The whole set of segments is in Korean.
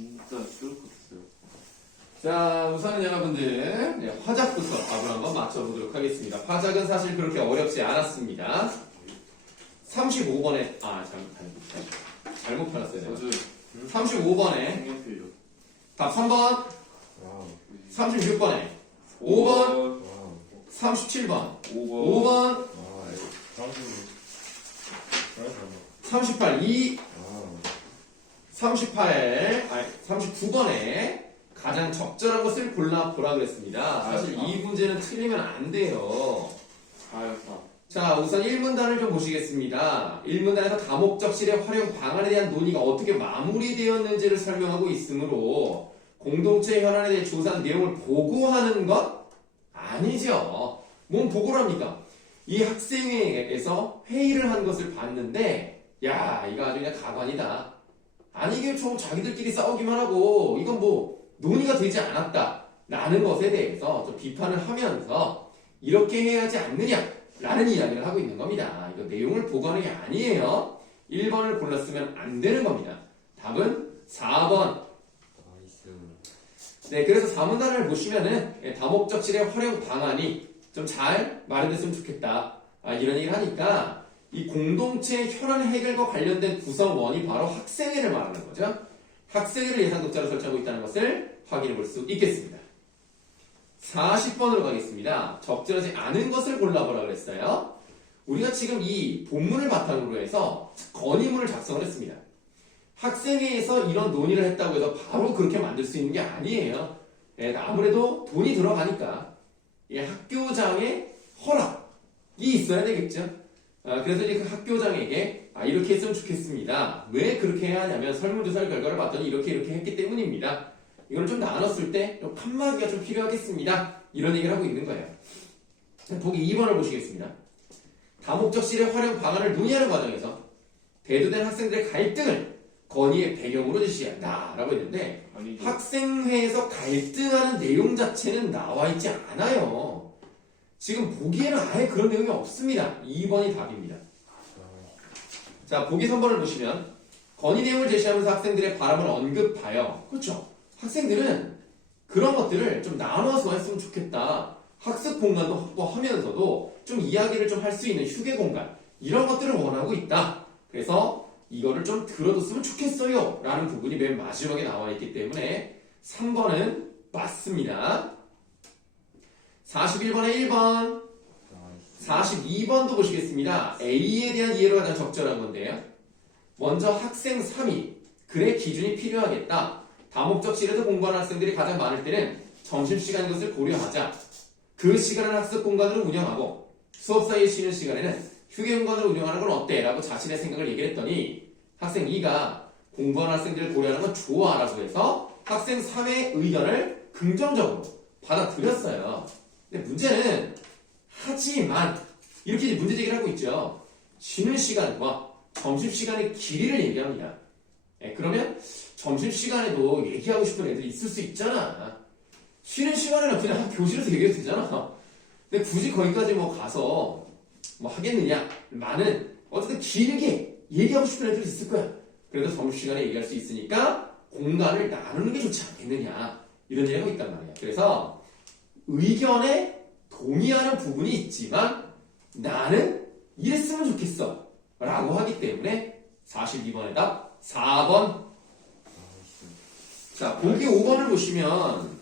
진짜 쉬울 것 같았어요. 자, 우선은 여러분들 화작부터 답을 한번 맞춰보도록 하겠습니다. 화작은 사실 그렇게 어렵지 않았습니다. 35번에 잘못 팔았어요. 제가. 저도 35번에 색연필요. 답 3번, 와우. 36번에 5번, 5번, 37번, 5번, 5번, 와, 이거 다음 질문. 잘했어. 38, 2, 와우. 39번에 가장 적절한 것을 골라보라 그랬습니다. 사실 이 문제는 틀리면 안 돼요. 4요, 4. 자, 우선 1문단을 좀 보시겠습니다. 1문단에서 다목적실의 활용 방안에 대한 논의가 어떻게 마무리되었는지를 설명하고 있으므로 공동체 현안에 대해 조사한 내용을 보고하는 것? 아니죠. 뭔 보고를 합니까? 이 학생회에서 회의를 한 것을 봤는데 야, 이거 아주 그냥 가관이다. 아니 이게 좀 자기들끼리 싸우기만 하고 이건 뭐 논의가 되지 않았다 라는 것에 대해서 좀 비판을 하면서 이렇게 해야 하지 않느냐 라는 이야기를 하고 있는 겁니다. 이거 내용을 보고하는 게 아니에요. 1번을 골랐으면 안 되는 겁니다. 답은 4번. 나이스. 네, 그래서 4문단을 보시면은 다목적실의 활용 방안이 좀 잘 마련됐으면 좋겠다. 이런 얘기를 하니까 이 공동체 현안 해결과 관련된 구성원이 바로 학생회를 말하는 거죠. 학생회를 예상독자로 설정하고 있다는 것을 확인해 볼 수 있겠습니다. 40번으로 가겠습니다. 적절하지 않은 것을 골라보라 그랬어요. 우리가 지금 이 본문을 바탕으로 해서 건의문을 작성을 했습니다. 학생회에서 이런 논의를 했다고 해서 바로 그렇게 만들 수 있는 게 아니에요. 아무래도 돈이 들어가니까 학교장의 허락이 있어야 되겠죠. 그래서 이제 그 학교장에게 이렇게 했으면 좋겠습니다. 왜 그렇게 해야 하냐면 설문조사 결과를 봤더니 이렇게 했기 때문입니다. 이걸 좀 나눴을 때 칸막이가 좀 필요하겠습니다. 이런 얘기를 하고 있는 거예요. 보기 2번을 보시겠습니다. 다목적실의 활용 방안을 논의하는 과정에서 대두된 학생들의 갈등을 건의의 배경으로 제시한다 라고 했는데 아니죠. 학생회에서 갈등하는 내용 자체는 나와 있지 않아요. 지금 보기에는 아예 그런 내용이 없습니다. 2번이 답입니다. 자, 보기 3번을 보시면 건의 내용을 제시하면서 학생들의 바람을 언급하여 그렇죠. 학생들은 그런 것들을 좀 나눠서 했으면 좋겠다. 학습 공간도 확보하면서도 좀 이야기를 좀 할 수 있는 휴게 공간 이런 것들을 원하고 있다. 그래서 이거를 좀 들어뒀으면 좋겠어요 라는 부분이 맨 마지막에 나와 있기 때문에 3번은 맞습니다. 41번에 1번 42번도 보시겠습니다. A에 대한 이해로 가장 적절한 건데요. 먼저 학생 3위 글의 기준이 필요하겠다. 다목적실에서 공부하는 학생들이 가장 많을 때는 점심시간 것을 고려하자. 그 시간을 학습 공간으로 운영하고 수업 사이에 쉬는 시간에는 휴게 공간으로 운영하는 건 어때? 라고 자신의 생각을 얘기를 했더니 학생 2가 공부하는 학생들을 고려하는 건 좋아 라고 해서 학생 3의 의견을 긍정적으로 받아들였어요. 근데 문제는 하지만 이렇게 이제 문제 제기를 하고 있죠. 쉬는 시간과 점심시간의 길이를 얘기합니다. 그러면 점심시간에도 얘기하고 싶은 애들이 있을 수 있잖아. 쉬는 시간에는 그냥 교실에서 얘기해도 되잖아. 근데 굳이 거기까지 뭐 가서 뭐 하겠느냐? 많은 어쨌든 길게 얘기하고 싶은 애들이 있을 거야. 그래도 점심시간에 얘기할 수 있으니까 공간을 나누는 게 좋지 않겠느냐 이런 얘기를 하고 있단 말이야. 그래서 의견에 동의하는 부분이 있지만 나는 이랬으면 좋겠어 라고 하기 때문에 42번의 답 4번. 자, 보기 5번을 보시면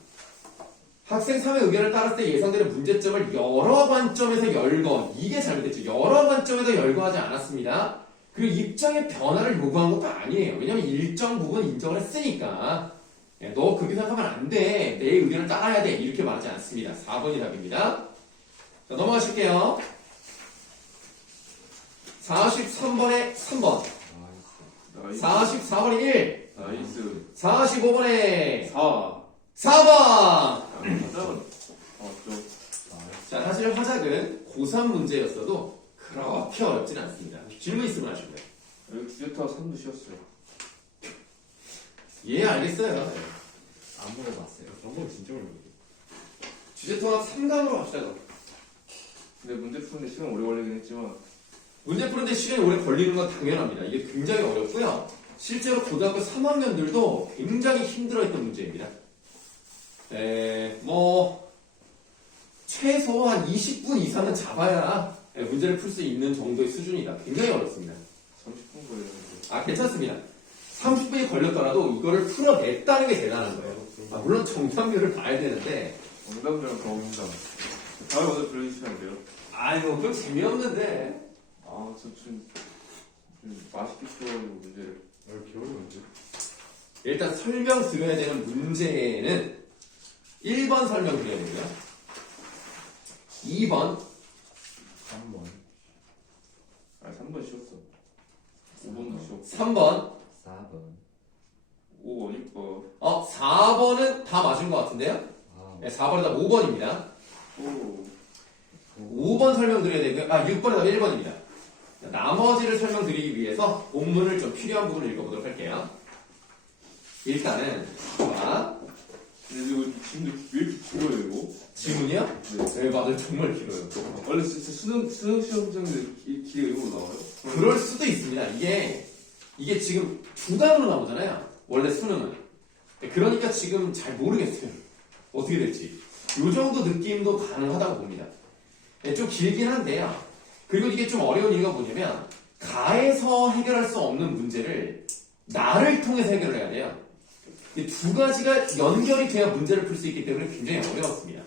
학생 3의 의견을 따랐을 때 예상되는 문제점을 여러 관점에서 열거. 이게 잘못됐죠. 여러 관점에서 열거하지 않았습니다. 그리고 입장의 변화를 요구한 것도 아니에요. 왜냐면 일정 부분 인정을 했으니까 너 그렇게 생각하면 안 돼. 내 의견을 따라야 돼. 이렇게 말하지 않습니다. 4번이 답입니다. 자, 넘어가실게요. 43번에 3번, 나이스. 44번에 1, 나이스. 45번에 4. 4번! 화장은 좀. 자, 사실 화작은 고3 문제였어도 그렇게 어렵진 않습니다. 질문 있으면 하시고요. 여기 주제타 3도 쉬었어요. 예, 알겠어요. 안 물어봤어요. 그런 건 진짜 모르겠어요. 주제통합 3강으로 갑시다. 그럼. 근데 문제 푸는데 시간 오래 걸리긴 했지만 문제 푸는데 시간이 오래 걸리는 건 당연합니다. 이게 굉장히 어렵고요. 실제로 고등학교 3학년들도 굉장히 힘들어했던 문제입니다. 뭐 최소 한 20분 이상은 잡아야 문제를 풀 수 있는 정도의 수준이다. 굉장히 어렵습니다. 30분 걸렸는데. 아, 괜찮습니다. 30분이 걸렸더라도 이거를 풀어냈다는 게 대단한 거예요. 아, 물론 정답률을 봐야 되는데 정답이랑 경험담. 다음에 먼저 불러주시면 안 돼요? 아이고 그건 재미없는데. 아, 저 좀 맛있게 풀어가지고 문제를. 왜 이렇게 어려운지? 일단 설명 드려야 되는 문제는 1번 설명 드려야 되고요. 2번 3번. 아, 3번 쉬웠어. 5번도 쉬웠고. 3번 4번. 5번, 6번. 4번은 다 맞은 것 같은데요? 아, 네, 4번에다 5번입니다. 오. 5번 설명드려야 되고요. 6번에다 1번입니다. 나머지를 설명드리기 위해서 본문을 좀 필요한 부분을 읽어보도록 할게요. 일단은 자, 근데 이거 지금도 왜 이렇게 길어요, 이거? 지문이요? 네. 네, 맞아요. 정말 길어요. 원래 진짜 수능 시험장인데 길게 이걸로 나와요? 그럴 수도 있습니다. 이게 지금 두 단으로 나오잖아요. 원래 수능은. 그러니까 지금 잘 모르겠어요. 어떻게 될지. 요 정도 느낌도 가능하다고 봅니다. 좀 길긴 한데요. 그리고 이게 좀 어려운 이유가 뭐냐면 가에서 해결할 수 없는 문제를 나를 통해서 해결을 해야 돼요. 이 두 가지가 연결이 돼야 문제를 풀 수 있기 때문에 굉장히 어려웠습니다.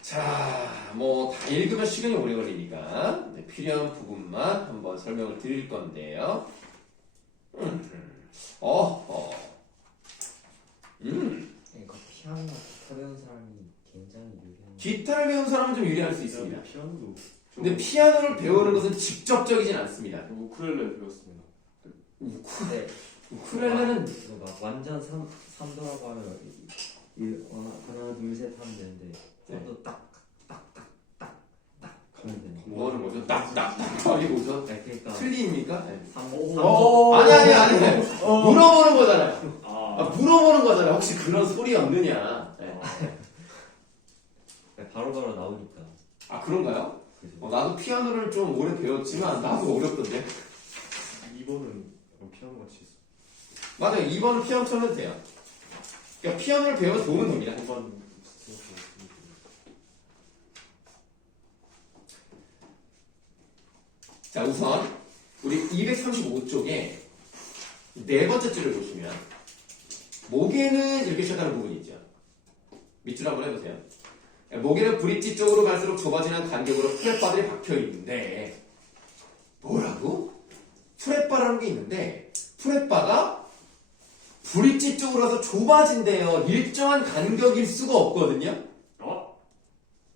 자, 뭐 다 읽으면 시간이 오래 걸리니까 필요한 부분만 한번 설명을 드릴 건데요. 이거 피아노 기타 배운 사람이 굉장히 유리한. 기타를 배운 사람은 좀 유리할 수 있습니다. 피아노도 근데 피아노를 배우는 것은 직접적이진 않습니다. 우쿨렐레 배웠습니다. 네. 우쿨렐레는 이거 막 완전 삼도라고 하면 하나 둘 셋 하면 되는데 네. 또 딱딱딱딱딱 하면 되는. 뭐 하는 거죠? 딱딱딱 하기 뭐죠? 네, 그러니까 틀리입니까? 오. 아니. 물어보는 거잖아요. 아, 물어보는 거잖아요. 혹시 그런 소리 없느냐? 네. 바로바로 나오니까. 아, 그런가요? 그죠? 나도 피아노를 좀 오래 배웠지만 나도 어렵던데. 2번은 피아노 같이 있어. 맞아요. 2번은 피아노 쳐도 돼요. 그러니까 피아노를 배우면 도움은 됩니다. 5번 자, 우선 우리 235쪽에 네 번째 줄을 보시면 목에는 이렇게 시작하는 부분이 있죠. 밑줄 한번 해보세요. 목에는 브릿지 쪽으로 갈수록 좁아지는 간격으로 프렛바들이 박혀 있는데 뭐라고? 프렛바라는 게 있는데 프렛바가 브릿지 쪽으로 가서 좁아진대요. 일정한 간격일 수가 없거든요.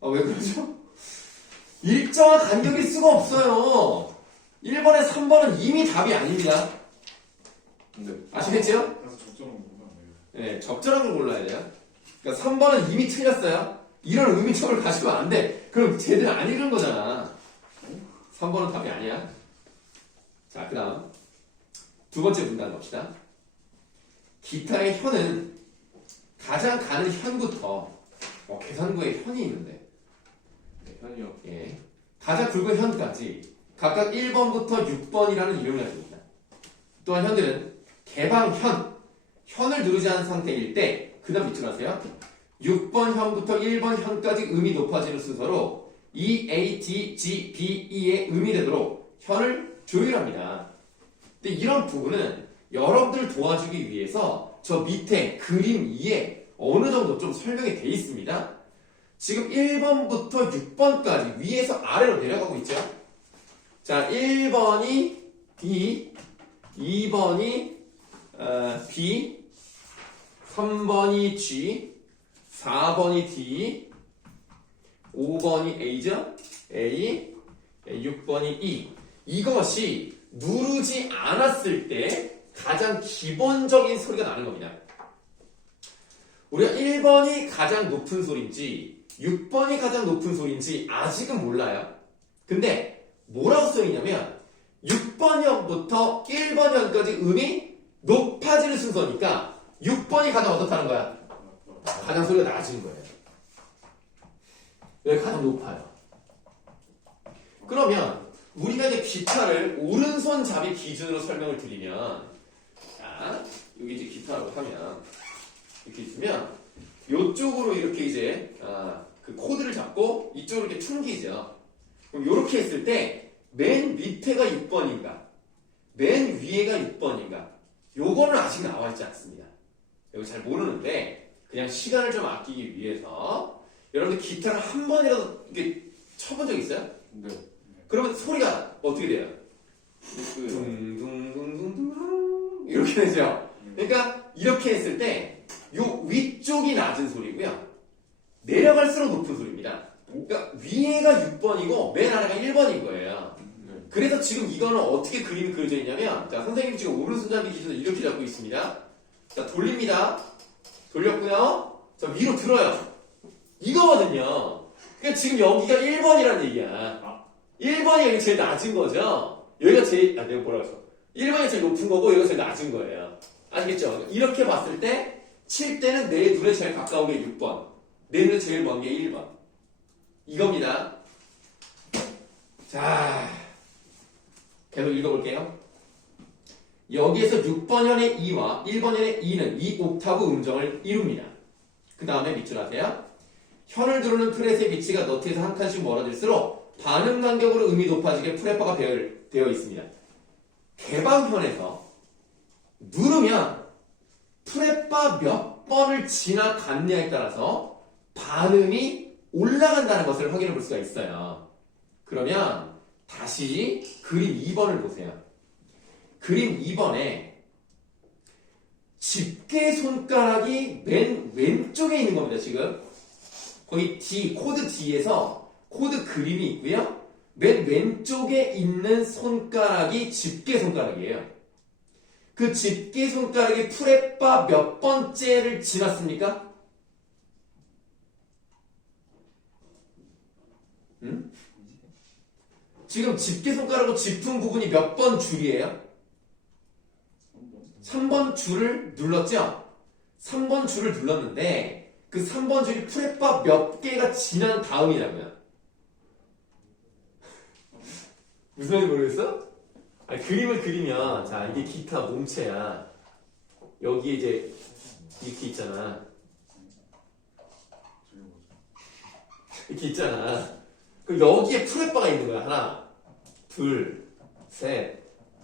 왜 그러죠? 일정한 간격일 수가 없어요. 1번에 3번은 이미 답이 아닙니다. 네. 아시겠죠? 그래서 적절한 건가? 네, 적절한 걸 골라야 돼요. 그러니까 3번은 이미 틀렸어요. 이런 의미점을 가지고 안 돼. 그럼 쟤들 안 읽은 거잖아. 3번은 답이 아니야. 자, 그 다음 두 번째 문단 봅시다. 기타의 현은 가장 가는 현부터 계산구에 현이 있는데 현이요. 예, 가장 굵은 현까지 각각 1번부터 6번이라는 이름을 가지고 있다. 또한 현들은 개방현, 현을 누르지 않은 상태일 때, 그 다음 밑줄 하세요. 6번 현부터 1번 현까지 음이 높아지는 순서로 E, A, D, G, B, E의 음이 되도록 현을 조율합니다. 근데 이런 부분은 여러분들을 도와주기 위해서 저 밑에 그림 2에 어느 정도 좀 설명이 돼 있습니다. 지금 1번부터 6번까지 위에서 아래로 내려가고 있죠. 자, 1번이 D, 2번이 B, 3번이 G, 4번이 D, 5번이 A죠? A, 6번이 E. 이것이 누르지 않았을 때 가장 기본적인 소리가 나는 겁니다. 우리가 1번이 가장 높은 소리인지 6번이 가장 높은 소리인지 아직은 몰라요. 근데 뭐라고 써있냐면 6번 현부터 1번 현까지 음이 높아지는 순서니까 6번이 가장 어떻다는 거야? 가장 소리가 낮은 거예요. 여기 가장 높아요. 그러면 우리가 이제 기타를 오른손잡이 기준으로 설명을 드리면, 자, 여기 이제 기타라고 하면, 이렇게 있으면, 이쪽으로 이렇게 이제, 그 코드를 잡고, 이쪽으로 이렇게 튕기죠. 그럼 이렇게 했을 때, 맨 밑에가 6번인가, 맨 위에가 6번인가, 요거는 아직 나와 있지 않습니다. 이거 잘 모르는데, 그냥 시간을 좀 아끼기 위해서, 여러분들 기타를 한 번이라도 이렇게 쳐본 적 있어요? 네. 그러면 소리가 어떻게 돼요? 둥둥둥둥둥 이렇게 되죠. 그러니까 이렇게 했을 때 요 위쪽이 낮은 소리고요. 내려갈수록 높은 소리입니다. 그러니까 위에가 6번이고 맨 아래가 1번인 거예요. 네. 그래서 지금 이거는 어떻게 그림이 그려져 있냐면, 자, 선생님이 지금 오른손잡이 기준으로 이렇게 잡고 있습니다. 자, 돌립니다. 돌렸고요. 자, 위로 들어요. 이거거든요. 그러니까 지금 여기가 1번이라는 얘기야. 1번이 여기 제일 낮은 거죠. 여기가 제일, 내가 뭐라고 했어? 1번이 제일 높은 거고, 여기가 제일 낮은 거예요. 아시겠죠? 이렇게 봤을 때, 칠 때는 내 눈에 제일 가까운 게 6번, 내 눈에 제일 먼 게 1번. 이겁니다. 자, 계속 읽어볼게요. 여기에서 6번현의 2와 1번현의 2는 이 옥타브 음정을 이룹니다. 그 다음에 밑줄 하세요. 현을 두르는 프렛의 위치가 너트에서 한 칸씩 멀어질수록 반음 간격으로 음이 높아지게 프렛바가 되어 있습니다. 개방현에서 누르면 프렛바 몇 번을 지나갔냐에 따라서 반음이 올라간다는 것을 확인해 볼 수가 있어요. 그러면 다시 그림 2번을 보세요. 그림 2번에 집게 손가락이 맨 왼쪽에 있는 겁니다. 지금 거기 D, 코드 D에서 코드 그림이 있고요. 맨 왼쪽에 있는 손가락이 집게 손가락이에요. 그 집게 손가락이 프렛바 몇 번째를 지났습니까? 응? 지금 집게 손가락으로 짚은 부분이 몇 번 줄이에요? 3번 줄을 눌렀죠? 3번 줄을 눌렀는데 그 3번 줄이 프렛바 몇 개가 지난 다음이라고요. 무슨 말인지 모르겠어? 아니, 그림을 그리면, 자, 이게 기타 몸체야. 여기 이제 이렇게 있잖아. 이렇게 있잖아. 그럼 여기에 프렛바가 있는 거야. 하나, 둘, 셋,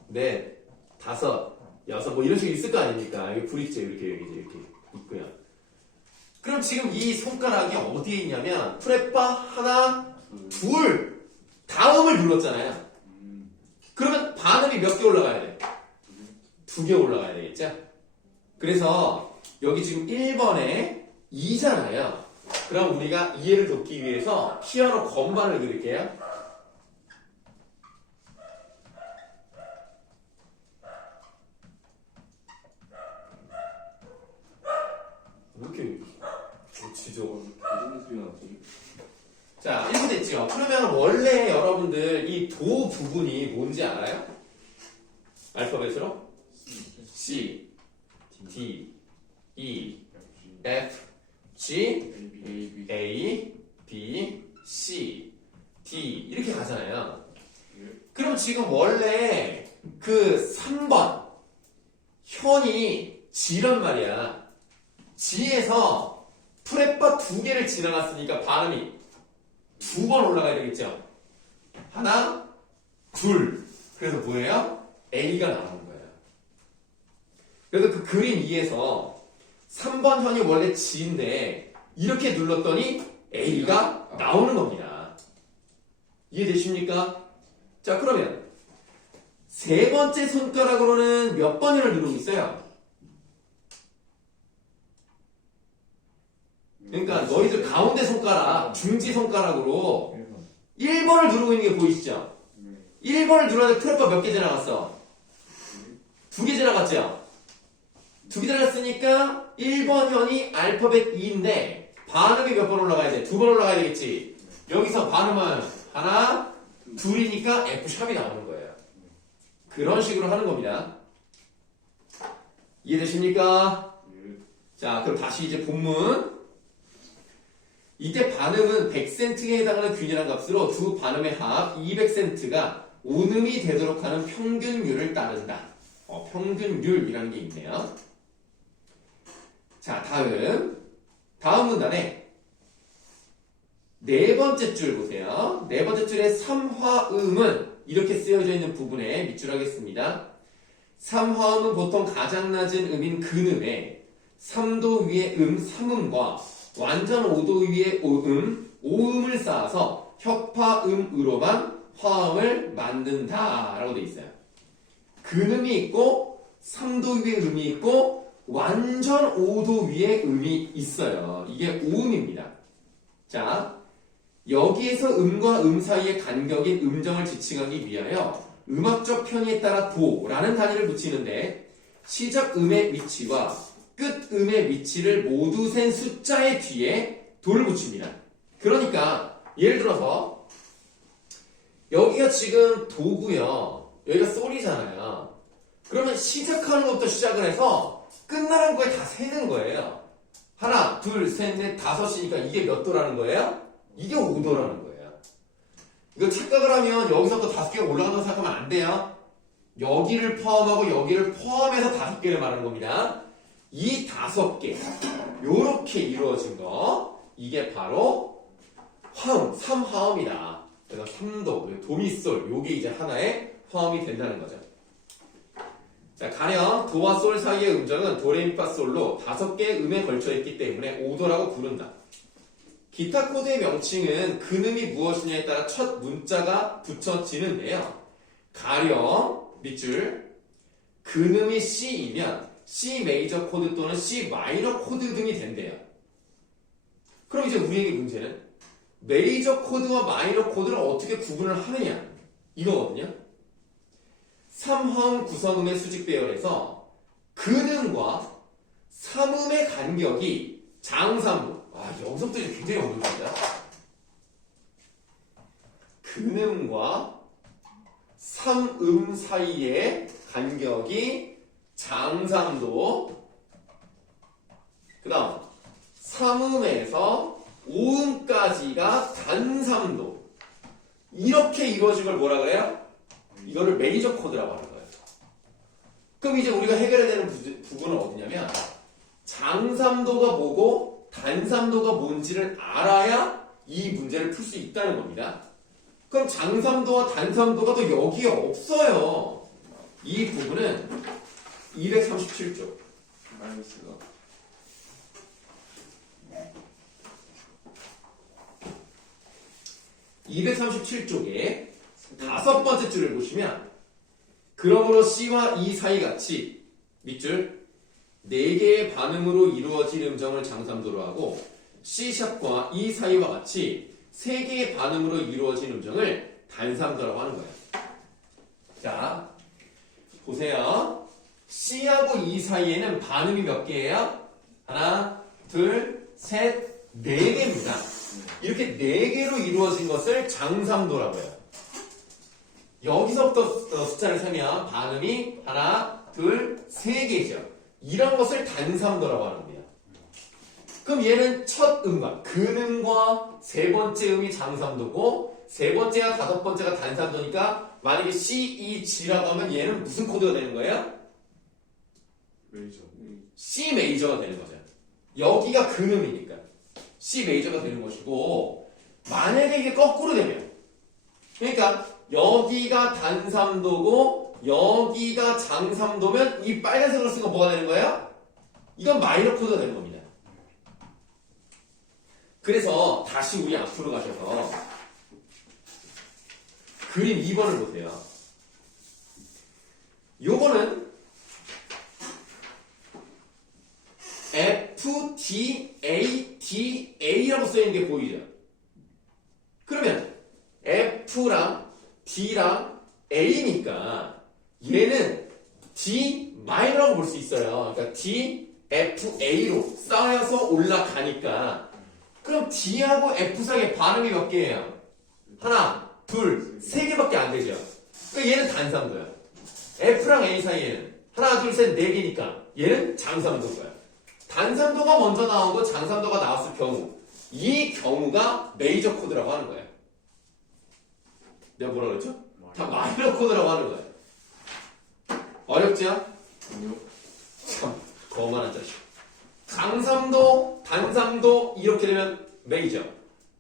넷, 다섯, 여섯, 뭐 이런 식으로 있을 거 아닙니까? 여기 불 있죠. 이렇게, 여기 이렇게 있고요. 그럼 지금 이 손가락이 어디에 있냐면, 프렛바 하나, 둘, 다음을 눌렀잖아요. 그러면 반음이 몇 개 올라가야 돼? 2개 올라가야 되겠죠? 그래서 여기 지금 1번에 2잖아요. 그럼 우리가 이해를 돕기 위해서 피아노 건반을 그릴게요. 왜 이렇게 지져? 무슨 소리가 나지? 자, 이렇게 됐죠? 그러면 원래 여러분들 이 도 부분이 뭔지 알아요? 알파벳으로? C, D, E, F, G, A, B, C, D 이렇게 가잖아요. 그럼 지금 원래 그 3번 현이 G란 말이야. G에서 프렛바 2개를 지나갔으니까 발음이 2번 올라가야 되겠죠? 하나, 둘. 그래서 뭐예요? A가 나오는 거예요. 그래서 그 그림 2에서 3번 현이 원래 G인데 이렇게 눌렀더니 A가 나오는 겁니다. 이해되십니까? 자, 그러면 세 번째 손가락으로는 몇 번을 누르고 있어요? 그러니까 너희들 가운데 손가락, 중지 손가락으로 1번을 누르고 있는 게 보이시죠? 1번을 눌렀는데 프렛바 몇 개 지나갔어? 2개 지나갔죠? 2개 지나갔으니까 1번 현이 알파벳 E인데 반음이 몇 번 올라가야 돼? 2번 올라가야 되겠지? 여기서 반음은 하나, 둘이니까 F샵이 나오는 거예요. 그런 식으로 하는 겁니다. 이해되십니까? 자, 그럼 다시 이제 본문. 이때 반음은 100센트에 해당하는 균일한 값으로 두 반음의 합 200센트가 온음이 되도록 하는 평균율을 따른다. 평균율이라는 게 있네요. 자, 다음 문단에 네 번째 줄 보세요. 네 번째 줄에 삼화음은 이렇게 쓰여져 있는 부분에 밑줄 하겠습니다. 삼화음은 보통 가장 낮은 음인 근음에 3도 위의 3음과 완전 5도 위의 5음을 쌓아서 협화음으로만 화음을 만든다 라고 되어 있어요. 근음이 있고 3도 위의 음이 있고 완전 5도 위의 음이 있어요. 이게 5음입니다. 자, 여기에서 음과 음 사이의 간격인 음정을 지칭하기 위하여 음악적 편의에 따라 도라는 단위를 붙이는데 시작 음의 위치와 끝 음의 위치를 모두 센 숫자의 뒤에 도를 붙입니다. 그러니까 예를 들어서 여기가 지금 도고요. 여기가 솔이잖아요. 그러면 시작하는 것부터 시작을 해서 끝나는 거에 다 세는 거예요. 하나, 둘, 셋, 넷, 다섯이니까 이게 몇 도라는 거예요? 이게 5도라는 거예요. 이거 착각을 하면 여기서부터 5개가 올라간다고 생각하면 안 돼요. 여기를 포함하고 여기를 포함해서 5개를 말하는 겁니다. 이 5개, 요렇게 이루어진 거, 이게 바로 화음, 3화음이다. 그래서 3도, 도미솔, 요게 이제 하나의 화음이 된다는 거죠. 자, 가령 도와 솔 사이의 음정은 도레미파솔로 5개의 음에 걸쳐 있기 때문에 5도라고 부른다. 기타 코드의 명칭은 근음이 무엇이냐에 따라 첫 문자가 붙여지는데요. 가령 밑줄 근음이 C이면 C 메이저 코드 또는 C 마이너 코드 등이 된대요. 그럼 이제 우리에게 문제는 메이저 코드와 마이너 코드를 어떻게 구분을 하느냐 이거거든요. 3화음 구성음의 수직 배열에서 근음과 3음의 간격이 장삼도. 여기서부터 이제 굉장히 어렵습니다. 근음과 3음 사이의 간격이 장삼도. 그 다음 3음에서 5음까지가 단삼도. 이렇게 이루어진 걸 뭐라 그래요? 이거를 메이저 코드라고 하는 거예요. 그럼 이제 우리가 해결해야 되는 부분은 어디냐면 장삼도가 뭐고 단삼도가 뭔지를 알아야 이 문제를 풀 수 있다는 겁니다. 그럼 장삼도와 단삼도가 또 여기에 없어요. 이 부분은 237쪽. 마이너스가 237쪽에 5번째 줄을 보시면 그러므로 C와 E 사이 같이 밑줄 4개의 반음으로 이루어진 음정을 장삼도로 하고 C샵과 E 사이와 같이 3개의 반음으로 이루어진 음정을 단삼도라고 하는 거예요. 자, 보세요. C하고 E 사이에는 반음이 몇 개예요? 하나, 둘, 셋, 4개입니다. 이렇게 4개로 이루어진 것을 장삼도라고 해요. 여기서부터 숫자를 세면 반음이 하나, 둘, 3개죠. 이런 것을 단삼도라고 하는 거예요. 그럼 얘는 첫 음과 근음과 세 번째 음이 장삼도고 세 번째와 다섯 번째가 단삼도니까 만약에 C, E, G라고 하면 얘는 무슨 코드가 되는 거예요? 메이저. C 메이저가 되는 거죠. 여기가 근음이니까 C 메이저가 되는 것이고 만약에 이게 거꾸로 되면 그러니까 여기가 단삼도고 여기가 장삼도면 이 빨간색으로 쓴 거 뭐가 되는 거예요? 이건 마이너 코드가 되는 겁니다. 그래서 다시 우리 앞으로 가셔서 그림 2번을 보세요. 요거는 F, D, A, D, A라고 써있는 게 보이죠? 그러면 F랑 D랑 A니까 얘는 D 마이너라고 볼 수 있어요. 그러니까 D, F, A로 쌓여서 올라가니까 그럼 D하고 F 사이의 반음이 몇 개예요? 하나, 둘, 3개밖에 안 되죠. 그러니까 얘는 단삼도야. F랑 A 사이에는 하나, 둘, 셋, 4개니까 얘는 장삼도고요. 단삼도가 먼저 나오고 장삼도가 나왔을 경우 이 경우가 메이저 코드라고 하는 거예요. 내가 뭐라 그랬죠? 다 마이너 코드라고 하는 거예요. 어렵죠? 아니요. 참 거만한 자식. 장삼도, 단삼도 이렇게 되면 메이저.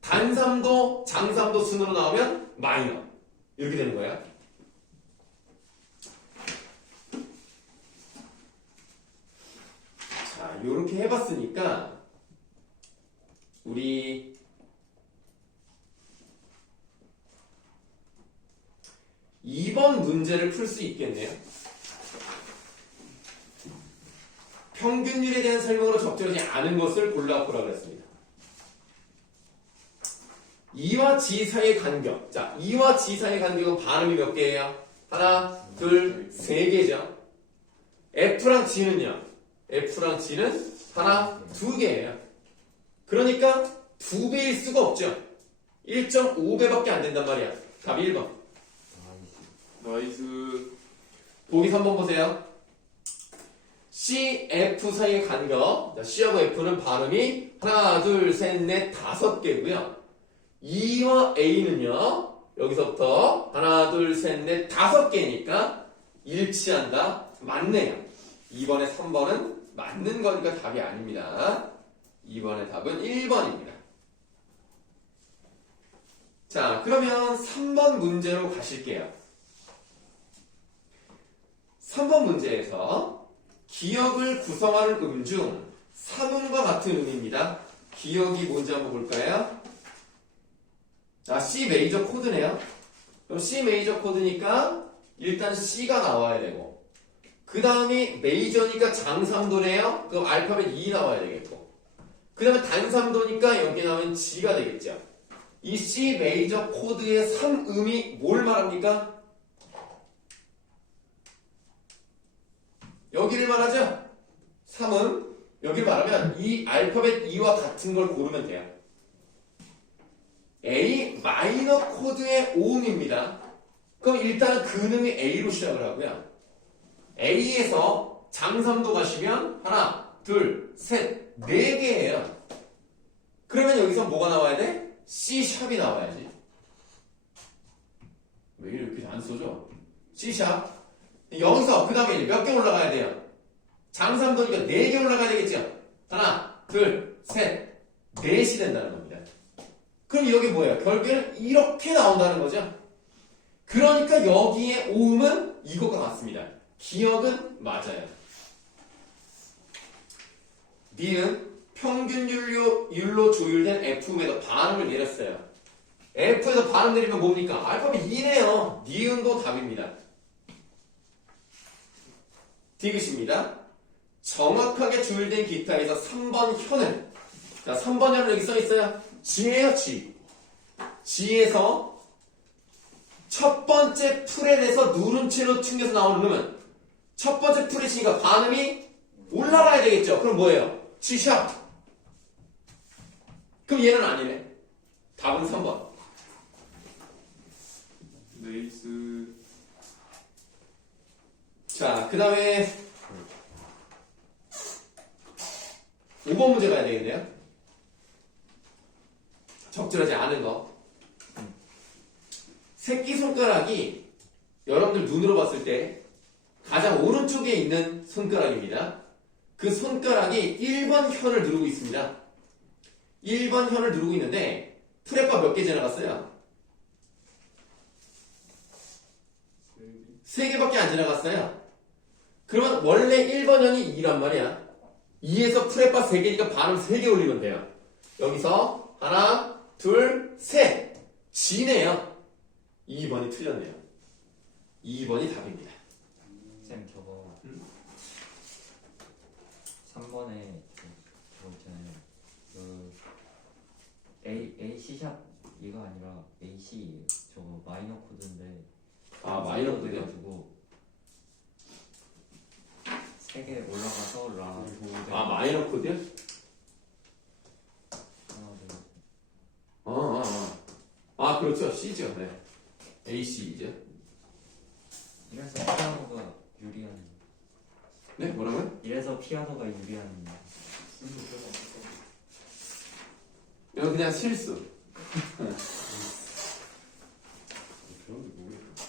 단삼도, 장삼도 순으로 나오면 마이너. 이렇게 되는 거예요. 자, 이렇게 해봤으니까 우리 이번 문제를 풀 수 있겠네요. 평균율에 대한 설명으로 적절하지 않은 것을 골라보라 그랬습니다. 2와 G 사이의 간격. 자, 2와 G 사이의 간격은 반음이 몇 개예요? 하나, 둘, 세 개죠. F랑 G는요? F랑 G는 하나, 두 개예요. 그러니까 두 배일 수가 없죠. 1.5배밖에 안 된단 말이야. 답이 1번. 나이스. 보기 3번 보세요. C, F 사이의 간격. 자, C하고 F는 발음이 하나, 둘, 셋, 넷, 다섯 개고요. E와 A는요. 여기서부터 하나, 둘, 셋, 넷, 다섯 개니까 일치한다. 맞네요. 2번에 3번은 맞는 거니까 답이 아닙니다. 2번의 답은 1번입니다. 자, 그러면 3번 문제로 가실게요. 3번 문제에서 기억을 구성하는 음 중 삼음과 같은 음입니다. 기억이 뭔지 한번 볼까요? 자, C 메이저 코드네요. 그럼 C 메이저 코드니까 일단 C가 나와야 되고, 그 다음이 메이저니까 장삼도네요. 그럼 알파벳 E 나와야 되겠고, 그 다음에 단삼도니까 여기 나오면 G가 되겠죠. 이 C 메이저 코드의 3음이 뭘 말합니까? 여기를 말하죠? 3음, 여기를 말하면 이 알파벳 E와 같은 걸 고르면 돼요. A 마이너 코드의 5음입니다. 그럼 일단은 근음이 A로 시작을 하고요. A에서 장삼도 가시면 하나, 둘, 셋, 네 개예요. 그러면 여기서 뭐가 나와야 돼? C샵이 나와야지. 왜 이렇게 안 써져? C샵. 여기서 그 다음에 몇 개 올라가야 돼요? 장삼도니까 4개 올라가야 되겠죠? 하나, 둘, 셋, 넷이 된다는 겁니다. 그럼 여기 뭐예요? 결국에는 이렇게 나온다는 거죠? 그러니까 여기에 오음은 이것과 같습니다. 기억은 맞아요. 니은 평균율로 조율된 F음에서 반음을 내렸어요. F에서 반음 내리면 뭡니까? 알파벳 E네요. 니은도 답입니다. 디귿입니다. 정확하게 조율된 기타에서 3번 현을, 자, 3번 현은 여기 써있어요. G예요, G. G에서 첫 번째 프렛에서 누름체로 튕겨서 나오는 음은 첫 번째 프렛이니까 반음이 올라가야 되겠죠. 그럼 뭐예요? G샵. 그럼 얘는 아니네. 답은 3번. 네이스. 자, 그 다음에 5번 문제 가야 되겠네요. 적절하지 않은 거. 새끼손가락이 여러분들 눈으로 봤을 때 가장 오른쪽에 있는 손가락입니다. 그 손가락이 1번 현을 누르고 있습니다. 1번 현을 누르고 있는데 프렛바 몇 개 지나갔어요? 3개밖에 안 지나갔어요. 그러면 원래 1번 현이 2란 말이야. 2에서 프렛바 3개니까 반음 3개 올리면 돼요. 여기서 하나, 둘, 셋. G네요. 2번이 틀렸네요. 2번이 답입니다. 쌤 저거 3번에 저거 있잖아요. 그 A C샵 이거 아니라 A C 저거 마이너 코드인데 아, 마이너 코드요? 가지고 3개 올라가서 라. 아, 마이너 코드요? 하나 둘. 아, 그렇죠. C죠. 네. A, C죠. 이래서 피아노가 유리한. 네, 뭐라고요? 이래서 피아노가 유리한. 이건 그냥 실수. 그런데 모르겠어.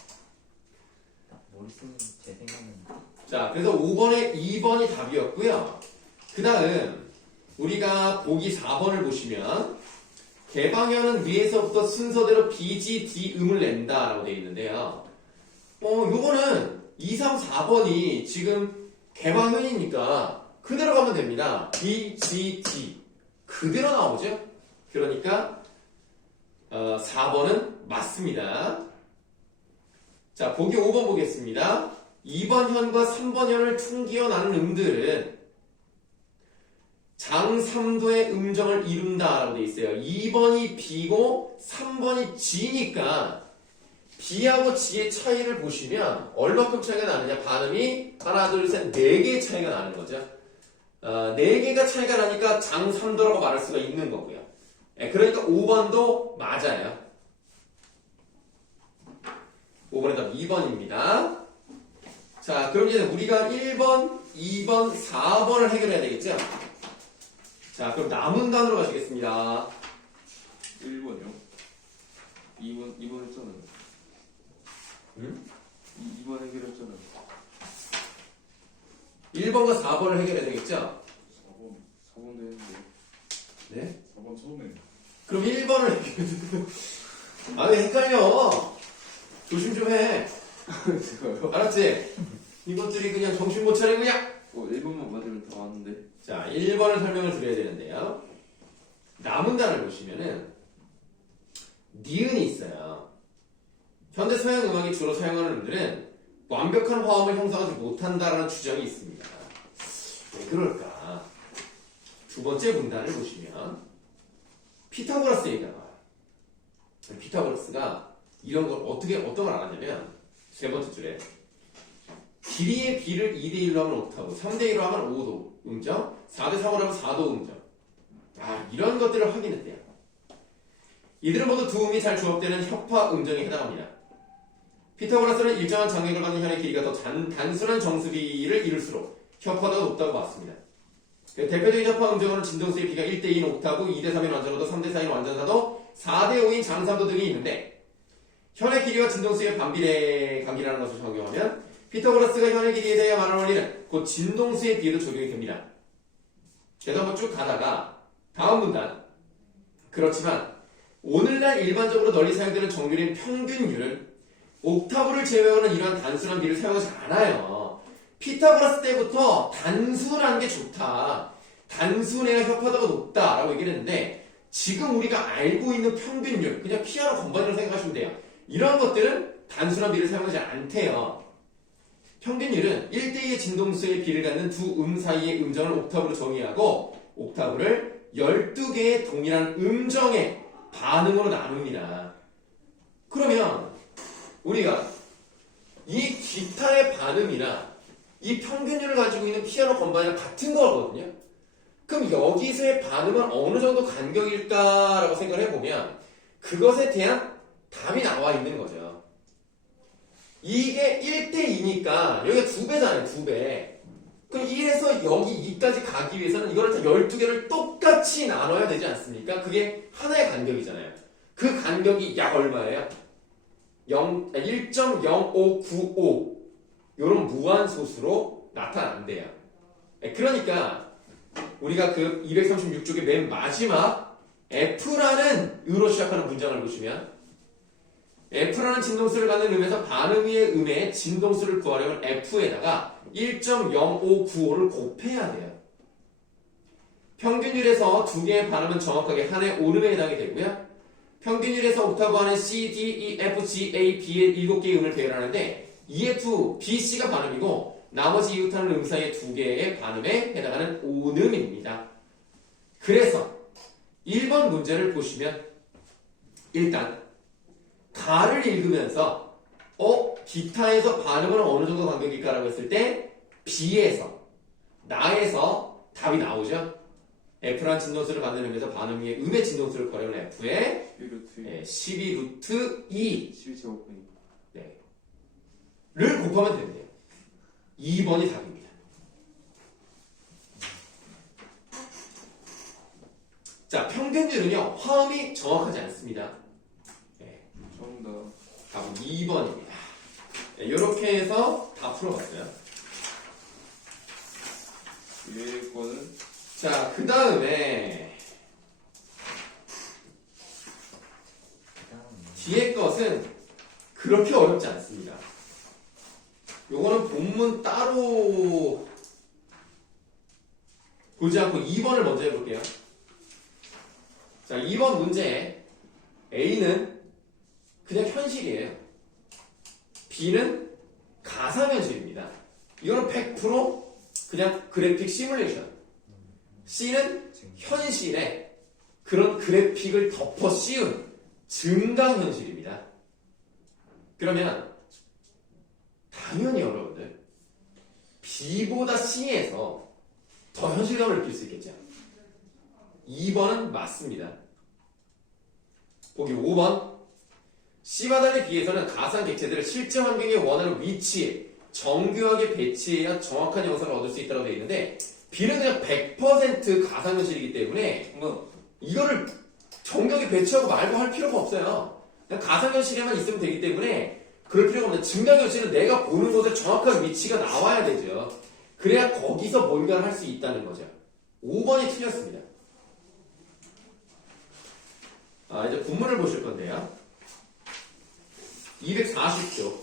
자, 그래서 5번에 2번이 답이었고요. 그 다음 우리가 보기 4번을 보시면 개방현은 위에서부터 순서대로 B, G, D 음을 낸다라고 되어 있는데요. 요거는 2, 3, 4번이 지금 개방현이니까 그대로 가면 됩니다. B, G, D 그대로 나오죠. 그러니까 4번은 맞습니다. 자, 보기 5번 보겠습니다. 2번 현과 3번 현을 퉁기어 나는 음들은 장3도의 음정을 이룬다라고 되어 있어요. 2번이 B고 3번이 G니까 B하고 G의 차이를 보시면 얼마큼 차이가 나느냐? 반음이 하나, 둘, 셋, 4개의 차이가 나는 거죠. 4개가 차이가 나니까 장3도라고 말할 수가 있는 거고요. 그러니까 5번도 맞아요. 5번의 답 2번입니다. 자, 그럼 이제 우리가 1번, 2번, 4번을 해결해야 되겠죠? 자, 그럼 남은 단으로 가시겠습니다. 1번이요? 2번 했잖아요. 응? 2번 해결했잖아요. 1번과 4번을 해결해야 되겠죠? 4번 되는데. 네? 4번 처음에. 그럼 1번을 아, 왜 헷갈려? 조심 좀 해. 제가요? 알았지? 이것들이 그냥 정신 못 차리고 그냥. 1번만 맞으면 다 왔는데. 자, 1번을 설명을 드려야 되는데요. 남은 단을 보시면은 니은이 있어요. 현대 서양 음악이 주로 사용하는 음들은 완벽한 화음을 형성하지 못한다라는 주장이 있습니다. 왜 그럴까? 두 번째 문단을 보시면 피타고라스 얘기가 나와요. 피타고라스가 이런 걸 어떤 걸 알았냐면 세 번째 줄에 길이의 B를 2대1로 하면 옥타브, 3대1로 하면 5도 음정, 4대3으로 하면 4도 음정. 이런 것들을 확인했대요. 이들은 모두 두 음이 잘 조합되는 협화 음정에 해당합니다. 피타고라스는 일정한 장력을 갖는 현의 길이가 더 단순한 정수비를 이룰수록 협화도가 높다고 봤습니다. 대표적인 협화 음정으로는 진동수의 B가 1대2인 옥타브, 2대3인 완전사도, 3대4인 완전사도, 4대5인 장삼도 등이 있는데 현의 길이와 진동수의 반비례 관계라는 것을 적용하면 피타고라스가 현의 길이에 대해 말하는 원리는 곧 진동수의 비에도 적용이 됩니다. 그래서 한번 쭉 가다가 다음 문단. 그렇지만 오늘날 일반적으로 널리 사용되는 정규리인 평균율은 옥타브를 제외하고는 이러한 단순한 비를 사용하지 않아요. 피타고라스 때부터 단순한 게 좋다. 단순해야 협화도가 높다라고 얘기를 했는데 지금 우리가 알고 있는 평균율, 그냥 피아노 건반으로 생각하시면 돼요. 이런 것들은 단순한 비를 사용하지 않대요. 평균율은 1대2의 진동수의 비를 갖는 두 음 사이의 음정을 옥타브로 정의하고 옥타브를 12개의 동일한 음정의 반응으로 나눕니다. 그러면 우리가 이 기타의 반음이나 이 평균율을 가지고 있는 피아노 건반이랑 같은 거거든요. 그럼 여기서의 반음은 어느 정도 간격일까라고 생각을 해보면 그것에 대한 답이 나와 있는 거죠. 이게 1대2니까 여기가 2배잖아요. 2배. 그럼 1에서 여기 2까지 가기 위해서는 이거를 다 12개를 똑같이 나눠야 되지 않습니까? 그게 하나의 간격이잖아요. 그 간격이 약 얼마예요? 1.0595 이런 무한소수로 나타난대요. 그러니까 우리가 그 236쪽의 맨 마지막 F라는 으로 시작하는 문장을 보시면 F라는 진동수를 갖는 음에서 반음 위의 음의 진동수를 구하려면 F에다가 1.0595를 곱해야 돼요. 평균율에서 두 개의 반음은 정확하게 한의 온음에 해당이 되고요. 평균율에서 옥타브 안에 C, D, E, F, G, A, B의 7개의 음을 배열하는데 EF, B, C가 반음이고 나머지 이웃하는 음 사이의 두 개의 반음에 해당하는 온음입니다. 그래서 1번 문제를 보시면 일단 가를 읽으면서 기타에서 반음은 어느 정도 간격일까라고 했을 때 B에서 나에서 답이 나오죠. F라는 진동수를 갖는 음에서 반음 위에 음의 진동수를 구하려면 F에 12 루트 2 12제곱분이 를 곱하면 된대요. 2번이 답입니다. 자, 평균율은요 화음이 정확하지 않습니다. 정답. 답은 2번입니다. 이렇게 해서 다 풀어봤어요. 위에 거는 자, 그 다음에 뒤에 것은 그렇게 어렵지 않습니다. 요거는 본문 따로 보지 않고 2번을 먼저 해볼게요. 자, 2번 문제 A는 그냥 현실이에요. B는 가상현실입니다. 이거는 100% 그냥 그래픽 시뮬레이션. C는 현실에 그런 그래픽을 덮어 씌운 증강현실입니다. 그러면 당연히 여러분들 B보다 C에서 더 현실감을 느낄 수 있겠죠. 2번은 맞습니다. 보기 5번. C와 달리 B에서는 가상 객체들을 실제 환경에 원하는 위치에 정교하게 배치해야 정확한 영상을 얻을 수 있다고 되어 있는데 B는 그냥 100% 가상현실이기 때문에 이거를 정교하게 배치하고 말고 할 필요가 없어요. 그냥 가상현실에만 있으면 되기 때문에 그럴 필요가 없는데 증강현실은 내가 보는 곳에 정확한 위치가 나와야 되죠. 그래야 거기서 뭔가를 할 수 있다는 거죠. 5번이 틀렸습니다. 이제 본문을 보실 건데요. 240쪽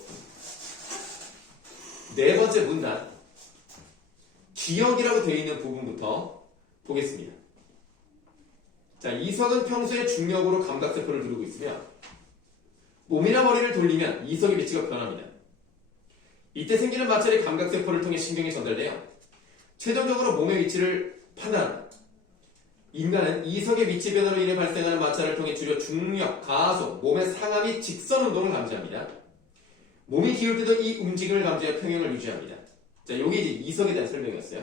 네 번째 문단 기억이라고 되어 있는 부분부터 보겠습니다. 자, 이석은 평소에 중력으로 감각세포를 두르고 있으며 몸이나 머리를 돌리면 이석의 위치가 변합니다. 이때 생기는 마찰이 감각세포를 통해 신경에 전달되어 최종적으로 몸의 위치를 판단합니다. 인간은 이석의 위치 변화로 인해 발생하는 마찰을 통해 주로 중력, 가속, 몸의 상하 및 직선 운동을 감지합니다. 몸이 기울 때도 이 움직임을 감지해 평형을 유지합니다. 자, 여기 이제 이석에 대한 설명이었어요.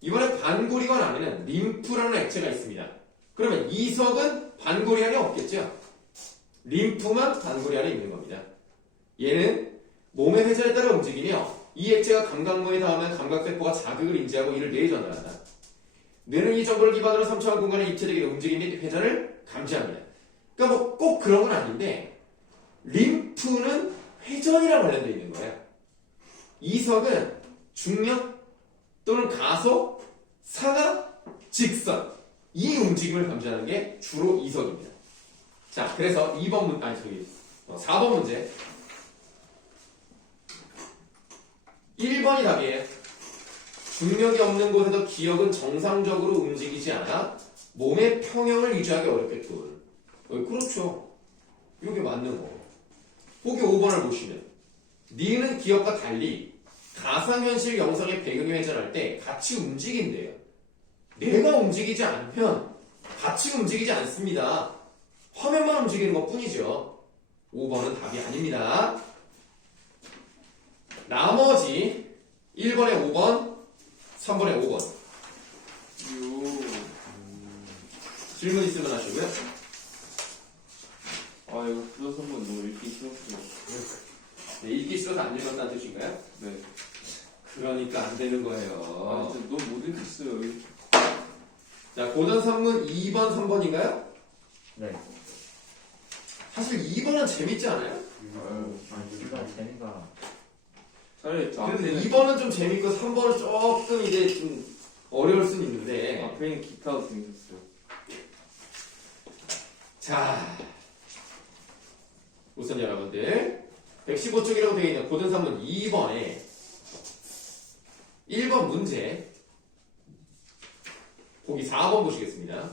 이번에 반고리관 안에는 림프라는 액체가 있습니다. 그러면 이석은 반고리 안에 없겠죠? 림프만 반고리 안에 있는 겁니다. 얘는 몸의 회전에 따라 움직이며 이 액체가 감각모에 닿으면 감각세포가 자극을 인지하고 이를 뇌에 전달한다. 뇌는 이 정보를 기반으로 3차원 공간의 입체적인 움직임 및 회전을 감지합니다. 그러니까 뭐 꼭 그런 건 아닌데 림프는 회전이랑 관련되어 있는 거예요. 이석은 중력 또는 가속, 상하, 직선 이 움직임을 감지하는 게 주로 이석입니다. 자, 그래서 4번 문제 1번이 답이에요. 중력이 없는 곳에도 기억은 정상적으로 움직이지 않아 몸의 평형을 유지하기 어렵겠군. 그렇죠. 이게 맞는 거. 보기 5번을 보시면 니은 기억과 달리 가상현실 영상의 배경이 회전할 때 같이 움직인대요. 내가 움직이지 않으면 같이 움직이지 않습니다. 화면만 움직이는 것 뿐이죠. 5번은 답이 아닙니다. 나머지 1번에 5번, 3번에 5번 질문 있으면 하시고요. 이거 부서 선물 너무 읽기 싫었어요. 네, 읽기 싫어서 안 읽었다는 뜻인가요? 네. 그러니까 안 되는 거예요. 진짜 너무 못 읽겠어요. 자, 고전 산문 2번, 3번인가요? 네. 사실 2번은 재밌지 않아요? 이가 재미가 차라리 그래서 앞에는 2번은 좀 재밌고 3번은 조금 이제 좀 어려울 수는 있는데. 앞에 있는 기타도 재밌었어요. 자, 우선 여러분들 115쪽이라고 되어 있는 고전 산문 2번에 1번 문제 보기 4번 보시겠습니다.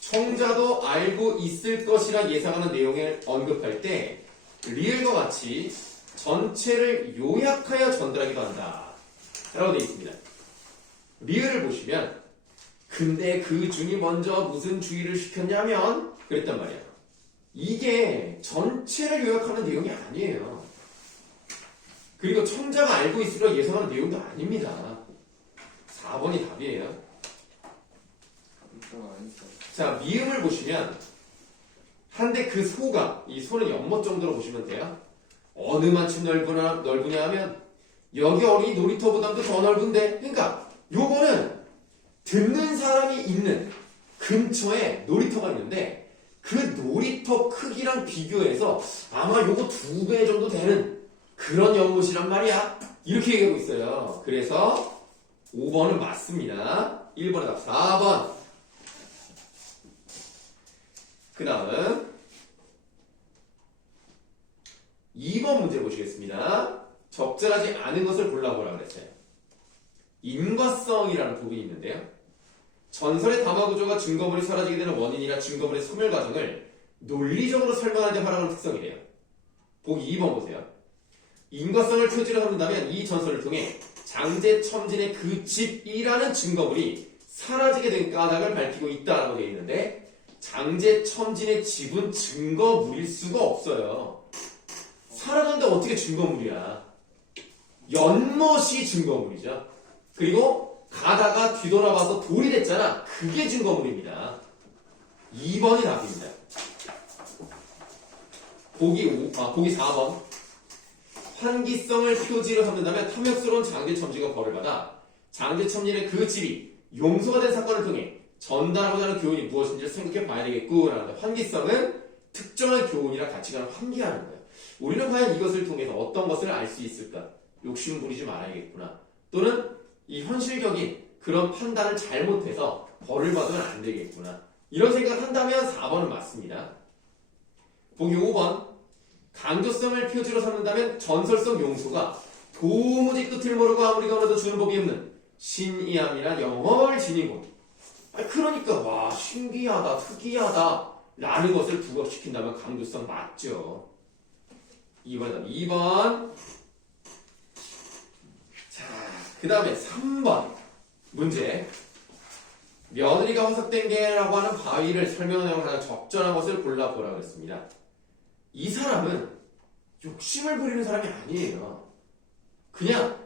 청자도 알고 있을 것이라 예상하는 내용을 언급할 때 리을과 같이 전체를 요약하여 전달하기도 한다 라고 되어 있습니다. 리을을 보시면 근데 그 중이 먼저 무슨 주의를 시켰냐면 그랬단 말이야. 이게 전체를 요약하는 내용이 아니에요. 그리고 청자가 알고 있으려 예상하는 내용도 아닙니다. 4번이 답이에요. 자, 미음을 보시면 한데 그 소가 이 소는 연못 정도로 보시면 돼요. 어느 만큼 넓으냐 하면 여기 어린이 놀이터보다도 더 넓은데 그러니까 요거는 듣는 사람이 있는 근처에 놀이터가 있는데 그 놀이터 크기랑 비교해서 아마 요거 2배 정도 되는 그런 연못이란 말이야. 이렇게 얘기하고 있어요. 그래서 5번은 맞습니다. 1번의 답 4번. 그 다음 2번 문제 보시겠습니다. 적절하지 않은 것을 골라보라 그랬어요. 인과성이라는 부분이 있는데요. 전설의 담화구조가 증거물이 사라지게 되는 원인이나 증거물의 소멸 과정을 논리적으로 설명하는 데 활용하는 특성이래요. 보기 2번 보세요. 인과성을 표지로 삼는다면 이 전설을 통해 장제첨진의 그 집이라는 증거물이 사라지게 된 까닭을 밝히고 있다라고 되어 있는데 장제첨진의 집은 증거물일 수가 없어요. 사라졌는데 어떻게 증거물이야? 연못이 증거물이죠. 그리고 가다가 뒤돌아봐서 돌이 됐잖아. 그게 증거물입니다. 2번이 답입니다. 보기 4번. 환기성을 표지로 삼는다면 탐욕스러운 장제첨지가 벌을 받아 장제첨진의 그 집이 용서가 된 사건을 통해 전달하고자 하는 교훈이 무엇인지를 생각해 봐야 되겠구나. 환기성은 특정한 교훈이나 가치관을 환기하는 거예요. 우리는 과연 이것을 통해서 어떤 것을 알 수 있을까? 욕심 부리지 말아야겠구나. 또는 이 현실적인 그런 판단을 잘못해서 벌을 받으면 안 되겠구나. 이런 생각을 한다면 4번은 맞습니다. 보기 5번. 강조성을 표지로 삼는다면 전설성 용소가 도무지 끝을 모르고 아무리 가물어도 주는 법이 없는 신이함이나 영험을 지니고 그러니까 와 신기하다 특이하다 라는 것을 부각시킨다면 강조성 맞죠. 2번. 자, 그 다음에 3번 문제. 며느리가 화석된 게라고 하는 바위를 설명하는 가장 적절한 것을 골라보라고 했습니다. 이 사람은 욕심을 부리는 사람이 아니에요. 그냥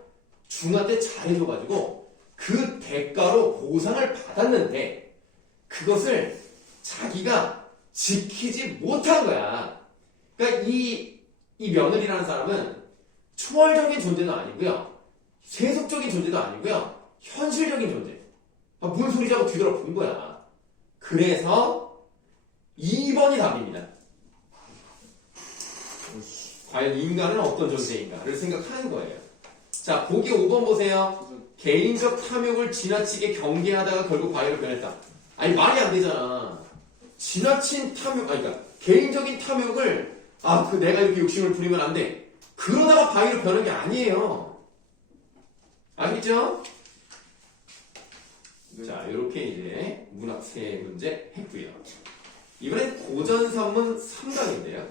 중화 때 잘해줘가지고 그 대가로 보상을 받았는데 그것을 자기가 지키지 못한 거야. 그러니까 이 며느리라는 사람은 초월적인 존재도 아니고요. 세속적인 존재도 아니고요. 현실적인 존재. 뭔 소리지 하고 뒤돌아본 거야. 그래서 2번이 답입니다. 과연 인간은 어떤 존재인가를 생각하는 거예요. 자, 보기 5번 보세요. 개인적 탐욕을 지나치게 경계하다가 결국 바위로 변했다. 아니 말이 안 되잖아. 지나친 탐욕, 그러니까 개인적인 탐욕을 내가 이렇게 욕심을 부리면 안 돼. 그러다가 바위로 변한 게 아니에요. 알겠죠? 네. 자, 이렇게 이제 문학 세 문제 했고요. 이번엔 고전산문 3강인데요.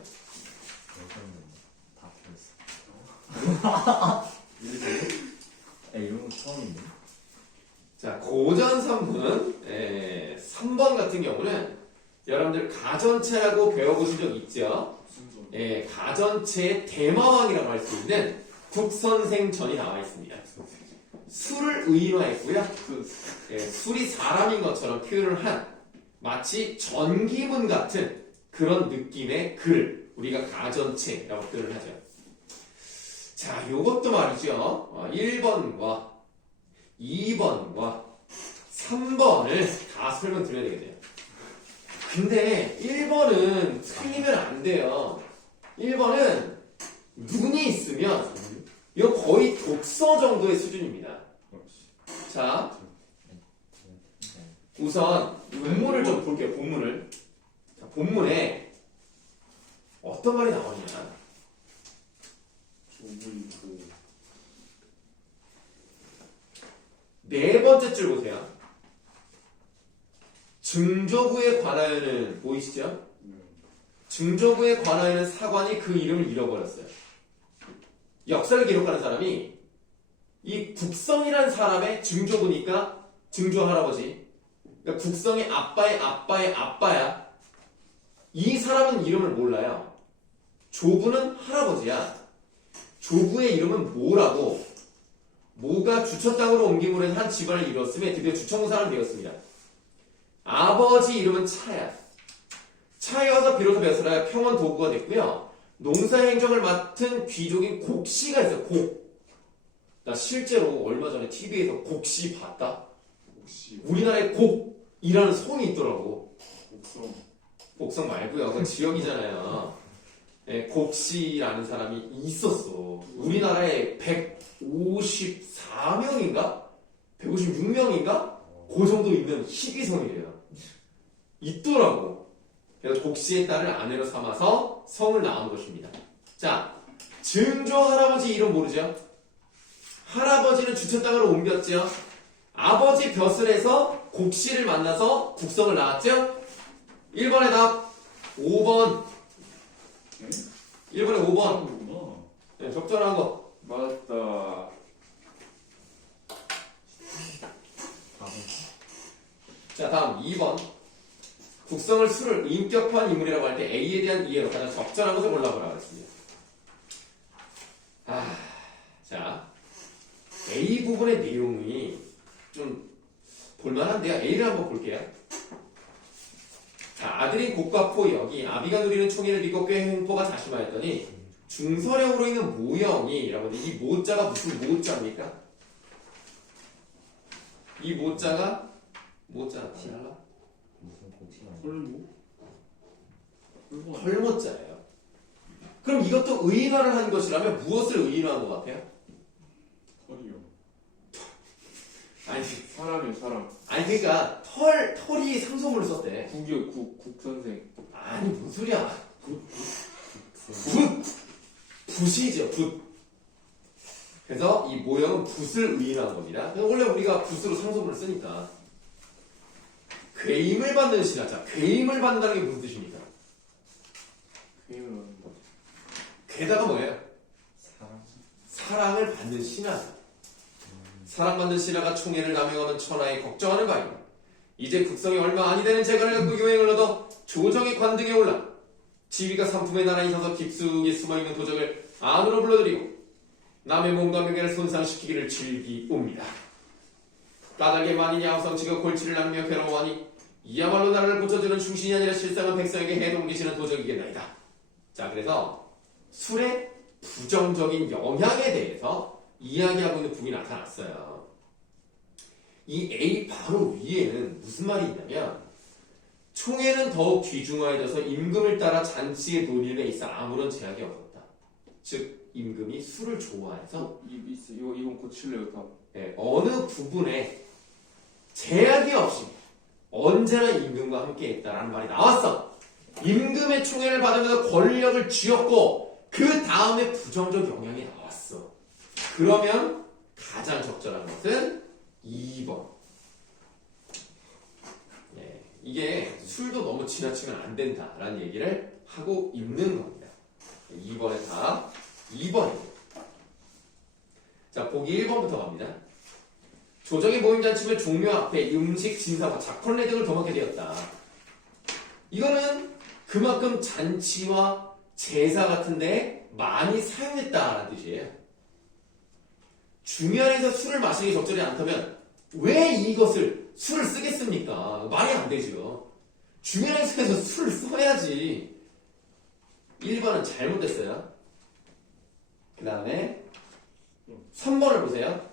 다 풀었어. 이런 거 처음인데. 자, 고전산문 3번 같은 경우는 여러분들 가전체라고 배워보신 적 있죠? 가전체의 대마왕이라고 할 수 있는 국선생전이 나와 있습니다. 술을 의인화했고요. 술이 사람인 것처럼 표현을 한 마치 전기문 같은 그런 느낌의 글을 우리가 가전체라고 표현을 하죠. 자, 요것도 말이죠. 1번과 2번과 3번을 다 설명드려야 되겠네요. 근데 1번은 틀리면 안 돼요. 1번은 눈이 있으면 이거 거의 독서 정도의 수준입니다. 자, 우선 본문을 좀 볼게요. 본문을. 자, 본문에 어떤 말이 나오냐. 네 번째 줄 보세요. 증조부에 관하여는 보이시죠? 증조부에 관하여는 사관이 그 이름을 잃어버렸어요. 역사를 기록하는 사람이 이 국성이라는 사람의 증조부니까 증조 할아버지. 그러니까 국성의 아빠의 아빠의 아빠야. 이 사람은 이름을 몰라요. 조부는 할아버지야. 조부의 이름은 모라고, 모가 주처 땅으로 옮김으로 해서 한 집안을 이뤘음에 드디어 주청사람이 되었습니다. 아버지 이름은 차야. 차에 와서 비로소 벼슬하여 평원 도구가 됐고요. 농사행정을 맡은 귀족인 곡씨가 있어요. 곡. 나 실제로 얼마 전에 TV에서 곡씨 봤다. 우리나라에 곡이라는 성이 있더라고. 곡성 말고요. 그건 지역이잖아요. 곡씨라는 사람이 있었어. 우리나라에 154명인가? 156명인가? 그 정도 있는 희귀성이래요. 있더라고. 그래서 곡씨의 딸을 아내로 삼아서 성을 낳은 것입니다. 자, 증조 할아버지 이름 모르죠? 할아버지는 주체 땅으로 옮겼죠? 아버지 벼슬 해서 곡씨를 만나서 국성을 낳았죠? 1번의 답 5번. 1번에 5번. 구나. 네, 적절한 거. 맞았다. 자, 다음 2번. 국성을 술을 인격화한 인물이라고 할 때 A에 대한 이해로 가장 적절한 것을 골라보라고 했습니다. 자, A 부분의 내용이 좀 볼만한데요. A를 한번 볼게요. 자, 아들인 곡과 포 여기 아비가 누리는 총애를 믿고 꽤 횡포가 자심하였더니 중서령으로 있는 모형이라고 하는데 이 모자가 무슨 모자입니까? 이 모자가 달라? 무슨 곡식이 아니야? 털모? 털모자예요. 그럼 이것도 의인화를 한 것이라면 무엇을 의인화한 것 같아요? 털이요. 아니 사람이요, 사람. 그러니까 털이 상소문을 썼대. 국이요, 국 선생. 아니 무슨 소리야? 붓이죠, 붓. 그래서 이 모형은 붓을 의인화한 겁니다. 원래 우리가 붓으로 상소문을 쓰니까. 괴임을 받는 신하. 자, 괴임을 받는다는 게 무슨 뜻입니까? 게임을 하는 거. 괴다가 뭐예요? 사람? 사랑을 받는 신하죠. 사랑받는 신하가 총애를 남용하는 천하에 걱정하는 바입니다. 이제 국성이 얼마 아니 되는 재간을 갖고 요행을 얻어 조정의 관등에 올라 지위가 삼품의 나라에 있어서 깊숙이 숨어있는 도적을 안으로 불러들이고 남의 몸과 명예를 손상시키기를 즐기옵니다. 까닭에 만인이 아우성치가 골치를 남겨 괴로워하니 이야말로 나라를 고쳐주는 충신이 아니라 실상은 백성에게 해동기시는 도적이겠나이다. 자, 그래서 술의 부정적인 영향에 대해서 이야기하고 있는 부분이 나타났어요. 이 A 바로 위에는 무슨 말이 있냐면 총애는 더욱 귀중하여져서 임금을 따라 잔치의 논의에 있어 아무런 제약이 없었다. 즉 임금이 술을 좋아해서 이건 고칠래요, 다. 네, 어느 부분에 제약이 없이 언제나 임금과 함께 했다라는 말이 나왔어. 임금의 총애를 받으면서 권력을 쥐었고 그 다음에 부정적 영향이 나왔어. 그러면 가장 적절한 것은 2번. 네, 이게 술도 너무 지나치면 안 된다라는 얘기를 하고 있는 겁니다. 2번의 답 2번입니다. 자, 보기 1번부터 갑니다. 조정의 모임잔치면 종묘 앞에 음식, 진사와 작품례 등을 도맡게 되었다. 이거는 그만큼 잔치와 제사 같은데 많이 사용했다라는 뜻이에요. 중요한에서 술을 마시기 적절히 않다면 왜 이것을 술을 쓰겠습니까? 말이 안 되죠. 중요한에서 술을 써야지. 1번은 잘못됐어요. 그 다음에 3번을 보세요.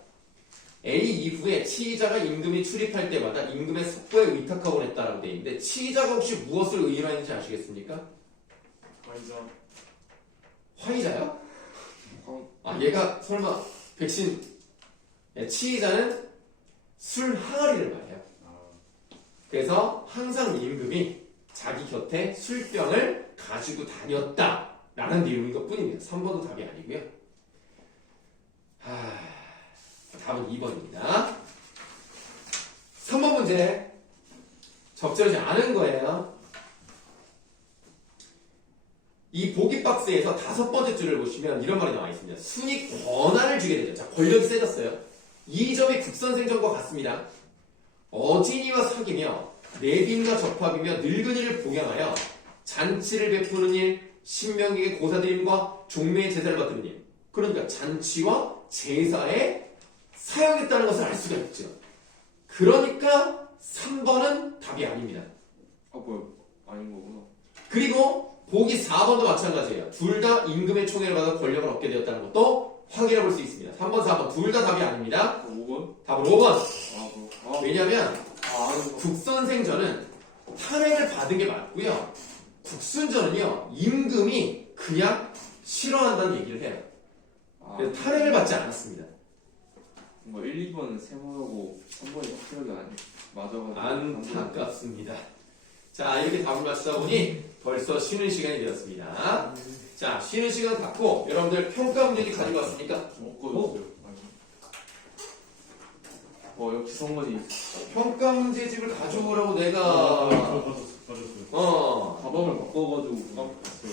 A 이후에 치의자가 임금이 출입할 때마다 임금의 속보에 의탁하곤 했다라고 되어 있는데 치의자가 혹시 무엇을 의인화했는지 아시겠습니까? 화이자. 화의자요? 아, 얘가 설마 백신. 네, 치의자는 술 항아리를 말해요. 그래서 항상 임금이 자기 곁에 술병을 가지고 다녔다라는 내용인 것 뿐입니다. 3번도 답이 아니고요. 답은 2번입니다. 3번 문제 적절하지 않은 거예요. 이 보기 박스에서 5번째 줄을 보시면 이런 말이 나와 있습니다. 순위 권한을 주게 되죠. 자, 권력이 세졌어요. 이 점이 국선생전과 같습니다. 어진이와 사귀며 내빈과 접합이며 늙은이를 봉양하여 잔치를 베푸는 일, 신명에게 고사드림과 종묘의 제사를 받드는 일. 그러니까 잔치와 제사에 사용했다는 것을 알 수가 있죠. 그러니까 3번은 답이 아닙니다. 뭐야? 아닌 거구나. 그리고 보기 4번도 마찬가지예요. 둘 다 임금의 총애를 받아 권력을 얻게 되었다는 것도 확인해 볼 수 있습니다. 3번, 4번 둘 다 답이 아닙니다. 5번? 답은 5번. 왜냐하면 아는 거. 국선생전은 탄핵을 받은 게 맞고요. 국순전은요 임금이 그냥 싫어한다는 얘기를 해요. 그래서 탄핵을 받지 않았습니다. 뭐 1, 2번은 세모하고 3번이 확실하게 안 맞아가지고 안타깝습니다. 자, 이렇게 답을 맞추다 보니 벌써 쉬는 시간이 되었습니다. 자, 쉬는 시간 갖고 여러분들 평가 문제집 가지고 왔습니까? 먹고 역시 성건이 평가 문제집을 가져오라고 내가 가졌어요. 가방을 바꿔가지고 깜빡했어요.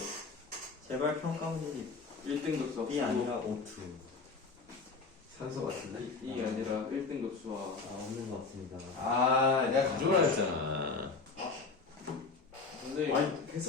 제발 평가 문제집 1등급 수학 B 아니라 O2. 산소 같은데? 이 아니라 1등급 수학 아 없는 것 같습니다. 아, 내가 가져오라 했잖아. 근데 아니